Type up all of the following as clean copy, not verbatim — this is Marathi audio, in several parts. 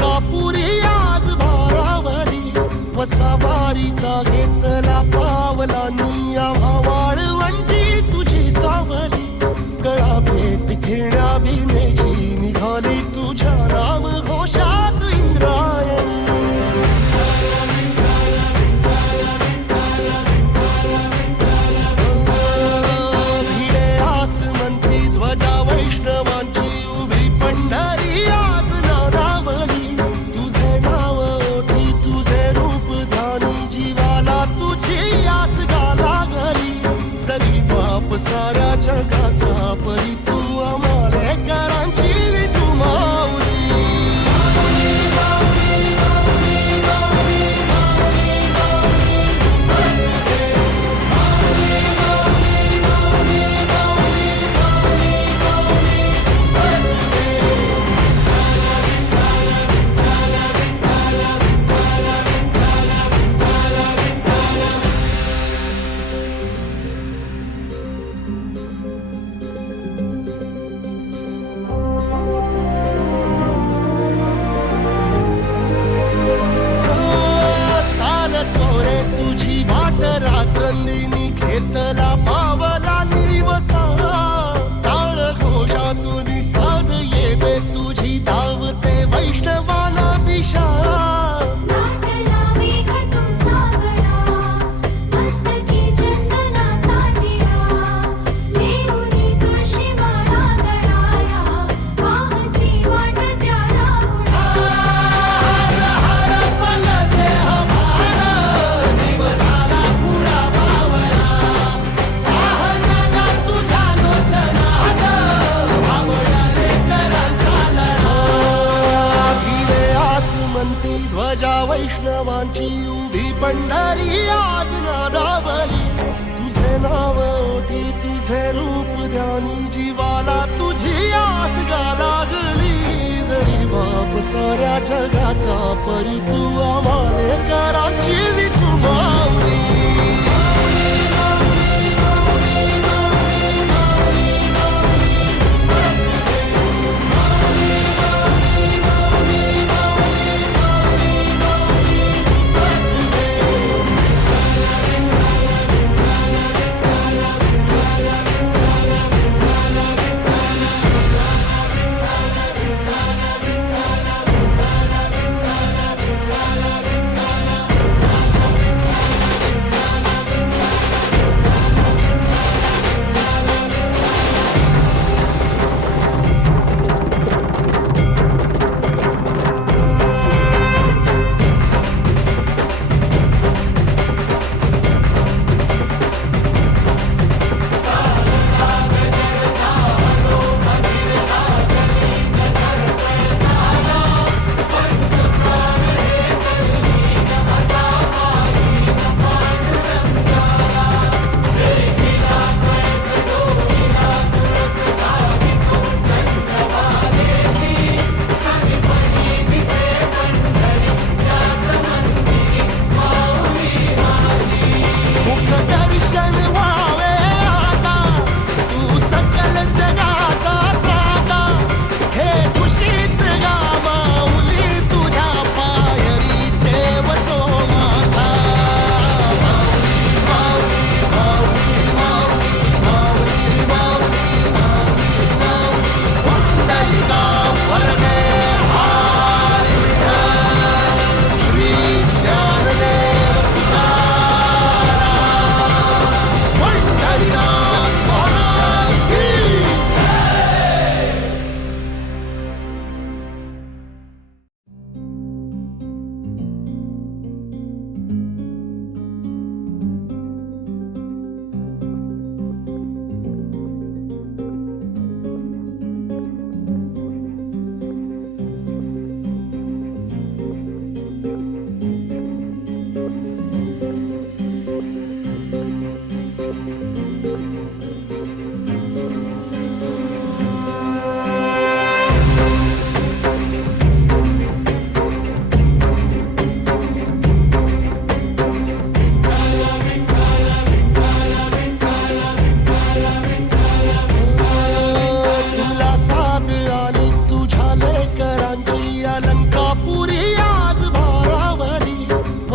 कापुरी आज भारावरी वसावारीचा घेतला पावला निया वाळवंटी तुझी सावली गळा भेट घेण्या भीमेची निघाली तुझ्या राम घोषात इंद्रायणी भिडे आसमंती ध्वजा वैष्णवांची उभी पंढरी आज नारावली तुझे नाव ओठी तुझे रूप ध्यानी जीवाला तुझी आस गाला गली जरी बाप साऱ्या जगाचा परी तू आमालेकरांची विठू माऊली रात्रंदिनी घेतला पावला निवसा टाळ घोषातून साध येते तुझी धावते वैष्णवाला दिशा ध्वजा वैष्णवांची उभी पंढरी आज नादावली तुझे नाव ओठी तुझे रूप ध्यानी जीवाला तुझी आस गा लागली जरी बाप साऱ्या जगाचा परी तू आमालेकरांची विठू माऊली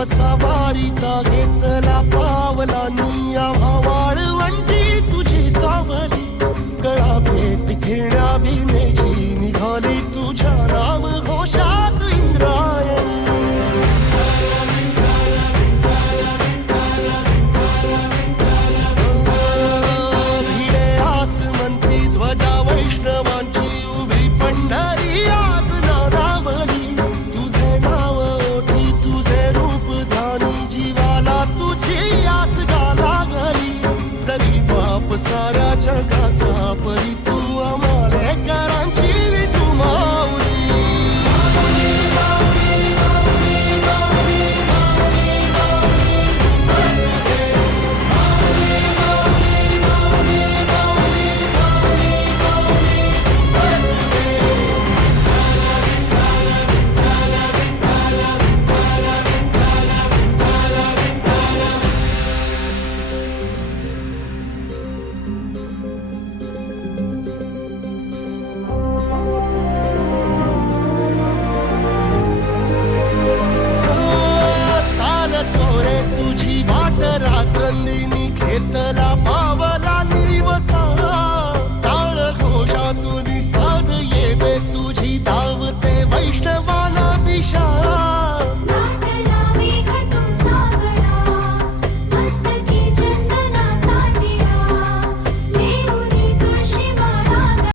सवारीचा घेतला पावलांनी आम्हा वाळवंटी तुझी सावली गळा भेट घेण्या बिनेची निघाली तुझ्या नाम घोषात इंद्रायणी भिडे आसमंती ध्वजा वैष्णवांची उभी पंढरी आज नादावली तुझे नाव ओठी तुझे रूप ध्यानी जीवाला तुझी आस लागली जरी बाप साऱ्या जगाचा परी तू आमालेकरांची विठू माऊली चालतो रे तुझी वाट रात्रंदिनी घेतला